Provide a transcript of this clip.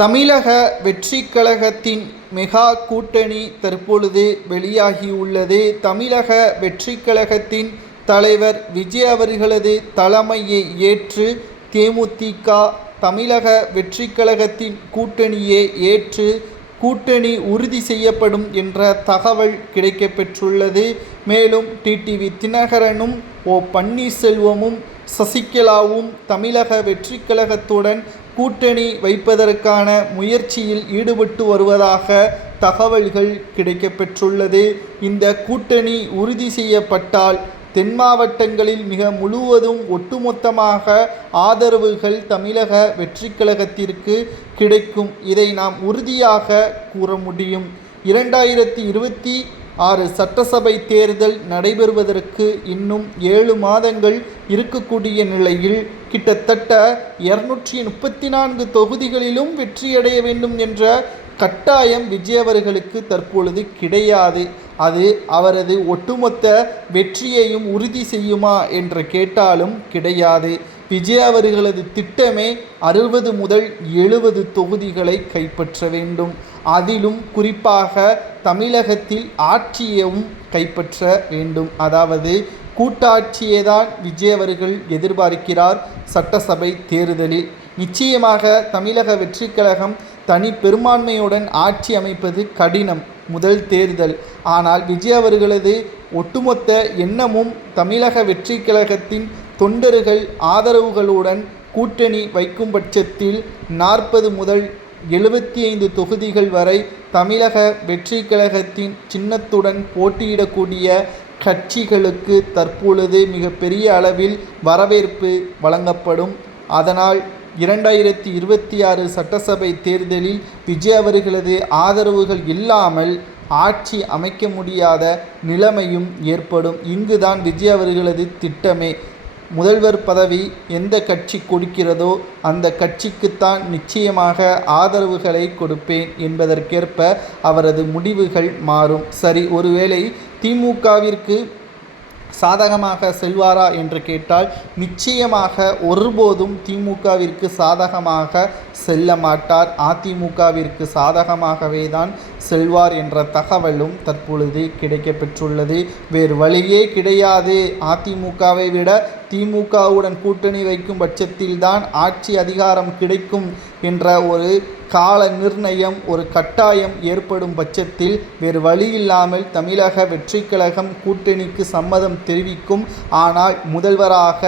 தமிழக வெற்றி கழகத்தின் மெகா கூட்டணி தற்பொழுது வெளியாகியுள்ளது. தமிழக வெற்றி கழகத்தின் தலைவர் விஜய் அவர்களது தலைமையை ஏற்று தேமுதிக தமிழக வெற்றி கழகத்தின் கூட்டணியை ஏற்று கூட்டணி உறுதி செய்யப்படும் என்ற தகவல் கிடைக்கப்பெற்றுள்ளது. மேலும் டிடிவி தினகரனும் ஓ பன்னீர்செல்வமும் சசிகலாவும் தமிழக வெற்றி கழகத்துடன் கூட்டணி வைப்பதற்கான முயற்சியில் ஈடுபட்டு வருவதாக தகவல்கள் கிடைக்கப்பெற்றுள்ளது. இந்த கூட்டணி உறுதி செய்யப்பட்டால் தென் மாவட்டங்களில் மிக முழுவதும் ஒட்டுமொத்தமாக ஆதரவுகள் தமிழக வெற்றி கழகத்திற்கு கிடைக்கும். இதை நாம் உறுதியாக கூற முடியும். இரண்டாயிரத்தி இருபத்தி ஆறு சட்டசபை தேர்தல் நடைபெறுவதற்கு இன்னும் ஏழு மாதங்கள் இருக்கக்கூடிய நிலையில் கிட்டத்தட்ட இருநூற்றி முப்பத்தி நான்கு தொகுதிகளிலும் வெற்றியடைய வேண்டும் என்ற கட்டாயம் விஜய் அவர்களுக்கு தற்பொழுது கிடையாது. அது அவரது ஒட்டுமொத்த வெற்றியையும் உறுதி செய்யுமா என்று கேட்டாலும் கிடையாது. விஜய் அவர்களது திட்டமே அறுபது முதல் எழுபது தொகுதிகளை கைப்பற்ற வேண்டும். அதிலும் குறிப்பாக தமிழகத்தில் ஆட்சியையும் கைப்பற்ற வேண்டும். அதாவது கூட்டாட்சியை தான் விஜய் அவர்கள் எதிர்பார்க்கிறார் சட்டசபை தேர்தலில். நிச்சயமாக தமிழக வெற்றிக்கழகம் தனி பெரும்பான்மையுடன் ஆட்சி அமைப்பது கடினம் முதல் தேர்தல். ஆனால் விஜய் அவர்களது ஒட்டுமொத்த எண்ணமும் தமிழக வெற்றி கழகத்தின் தொண்டர்கள் ஆதரவுகளுடன் கூட்டணி வைக்கும் பட்சத்தில் நாற்பது முதல் எழுபத்தி ஐந்து தொகுதிகள் வரை தமிழக வெற்றி கழகத்தின் சின்னத்துடன் போட்டியிடக்கூடிய கட்சிகளுக்கு தற்பொழுது மிகப்பெரிய அளவில் வரவேற்பு வழங்கப்படும். அதனால் இரண்டாயிரத்தி இருபத்தி ஆறு சட்டசபை தேர்தலில் விஜய் அவர்களது ஆதரவுகள் இல்லாமல் ஆட்சி அமைக்க முடியாத நிலைமையும் ஏற்படும். இங்குதான் விஜய் அவர்களது திட்டமே. முதல்வர் பதவி எந்த கட்சி கொடுக்கிறதோ அந்த கட்சிக்குத்தான் நிச்சயமாக ஆதரவுகளை கொடுப்பேன் என்பதற்கேற்ப அவரது முடிவுகள் மாறும். சரி ஒருவேளை திமுகவிற்கு சாதகமாக செல்வாரா என்று கேட்டால் நிச்சயமாக ஒருபோதும் திமுகவிற்கு சாதகமாக செல்ல மாட்டார். அதிமுகவிற்கு சாதகமாகவே தான் செல்வார் என்ற தகவலும் தற்பொழுது கிடைக்கப்பெற்றுள்ளது. வேறு வழியே கிடையாது. அதிமுகவை விட திமுகவுடன் கூட்டணி வைக்கும் பட்சத்தில்தான் ஆட்சி அதிகாரம் கிடைக்கும் என்ற ஒரு கால நிர்ணயம் ஒரு கட்டாயம் ஏற்படும் பட்சத்தில் வேறு வழி இல்லாமல் தமிழக வெற்றி கழகம் கூட்டணிக்கு சம்மதம் தெரிவிக்கும். ஆனால் முதல்வராக